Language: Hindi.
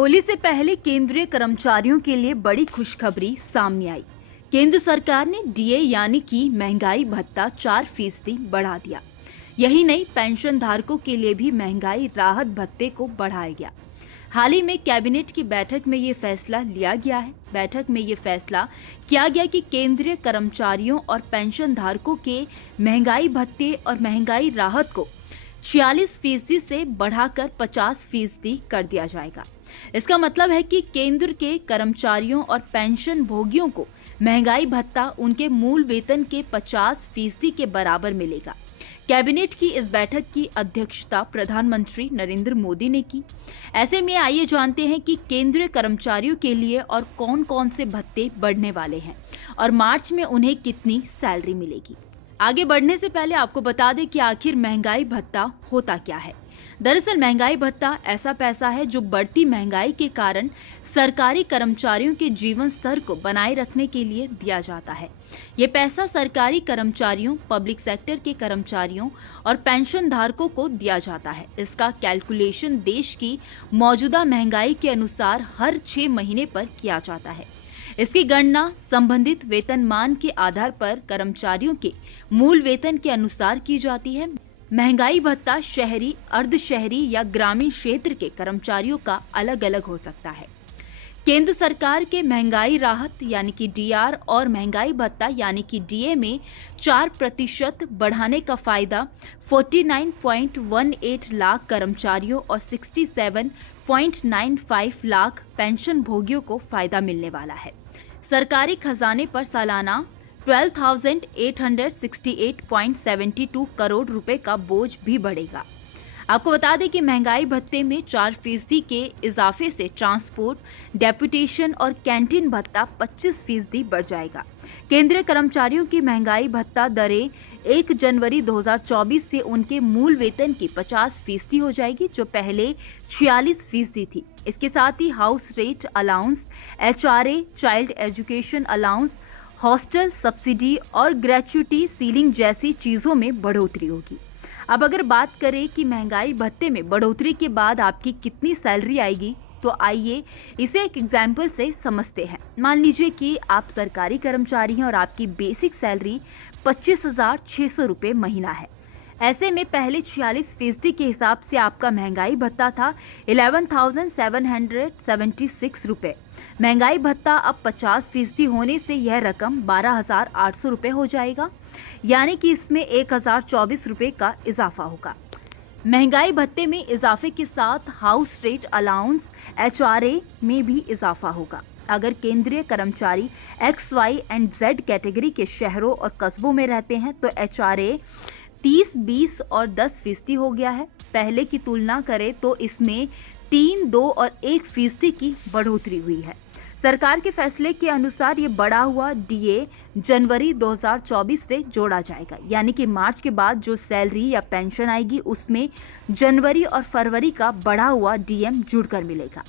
होली से पहले केंद्रीय कर्मचारियों के लिए बड़ी खुशखबरी सामने आई। केंद्र सरकार ने डीए यानी कि महंगाई भत्ता 4% बढ़ा दिया। यही नहीं, पेंशन धारकों के लिए भी महंगाई राहत भत्ते को बढ़ाया गया। हाल ही में कैबिनेट की बैठक में ये फैसला लिया गया है। बैठक में ये फैसला किया गया कि केंद्रीय कर्मचारियों और पेंशन धारकों के महंगाई भत्ते और महंगाई राहत को 46% से बढ़ाकर 50% कर दिया जाएगा। इसका मतलब है कि केंद्र के कर्मचारियों और पेंशन भोगियों को महंगाई भत्ता उनके मूल वेतन के 50% के बराबर मिलेगा। कैबिनेट की इस बैठक की अध्यक्षता प्रधानमंत्री नरेंद्र मोदी ने की। ऐसे में आइए जानते हैं कि केंद्रीय कर्मचारियों के लिए और कौन कौन से भत्ते बढ़ने वाले हैं और मार्च में उन्हें कितनी सैलरी मिलेगी। आगे बढ़ने से पहले आपको बता दें कि आखिर महंगाई भत्ता होता क्या है। दरअसल महंगाई भत्ता ऐसा पैसा है जो बढ़ती महंगाई के कारण सरकारी कर्मचारियों के जीवन स्तर को बनाए रखने के लिए दिया जाता है। ये पैसा सरकारी कर्मचारियों, पब्लिक सेक्टर के कर्मचारियों और पेंशन धारकों को दिया जाता है। इसका कैलकुलेशन देश की मौजूदा महंगाई के अनुसार हर 6 महीने पर किया जाता है। इसकी गणना संबंधित वेतनमान के आधार पर कर्मचारियों के मूल वेतन के अनुसार की जाती है। महंगाई भत्ता शहरी, अर्ध शहरी या ग्रामीण क्षेत्र के कर्मचारियों का अलग अलग हो सकता है। केंद्र सरकार के महंगाई राहत यानी कि डीआर और महंगाई भत्ता यानी कि डीए में 4% बढ़ाने का फायदा 49.18 लाख कर्मचारियों और 67.95 लाख पेंशन भोगियों को फायदा मिलने वाला है। सरकारी खजाने पर सालाना 12,868.72 करोड़ रुपए का बोझ भी बढ़ेगा। आपको बता दें कि महंगाई भत्ते में 4% के इजाफे से ट्रांसपोर्ट, डेपुटेशन और कैंटीन भत्ता 25% बढ़ जाएगा। केंद्रीय कर्मचारियों की महंगाई भत्ता दरें 1 जनवरी 2024 से उनके मूल वेतन की 50% हो जाएगी, जो पहले 46% थी। इसके साथ ही house rent allowance, HRA, child education allowance, hostel subsidy और ग्रेच्युटी सीलिंग जैसी चीजों में बढ़ोतरी होगी। अब अगर बात करें कि महंगाई भत्ते में बढ़ोतरी के बाद आपकी कितनी सैलरी आएगी, तो आइए इसे एक एग्जाम्पल से समझते हैं। मान लीजिए कि आप सरकारी कर्मचारी हैं और आपकी बेसिक सैलरी 25,600 रुपये महीना है। ऐसे में पहले 46% के हिसाब से आपका महंगाई भत्ता था 11,776 रुपये। महंगाई भत्ता अब 50% होने से यह रकम 12,800 रुपये हो जाएगा, यानी कि इसमें 1,024 रुपये का इजाफा होगा। महंगाई भत्ते में इजाफे के साथ हाउस रेट अलाउंस, एचआरए में भी इजाफा होगा। अगर केंद्रीय कर्मचारी X, Y and Z category के शहरों और कस्बों में रहते हैं तो एचआरए 30, 20 और 10% हो गया है। पहले की तुलना करें तो इसमें 3, 2 और 1% की बढ़ोतरी हुई है। सरकार के फैसले के अनुसार ये बढ़ा हुआ डीए जनवरी 2024 से जोड़ा जाएगा, यानी कि मार्च के बाद जो सैलरी या पेंशन आएगी उसमें जनवरी और फरवरी का बढ़ा हुआ डीएम जुड़कर मिलेगा।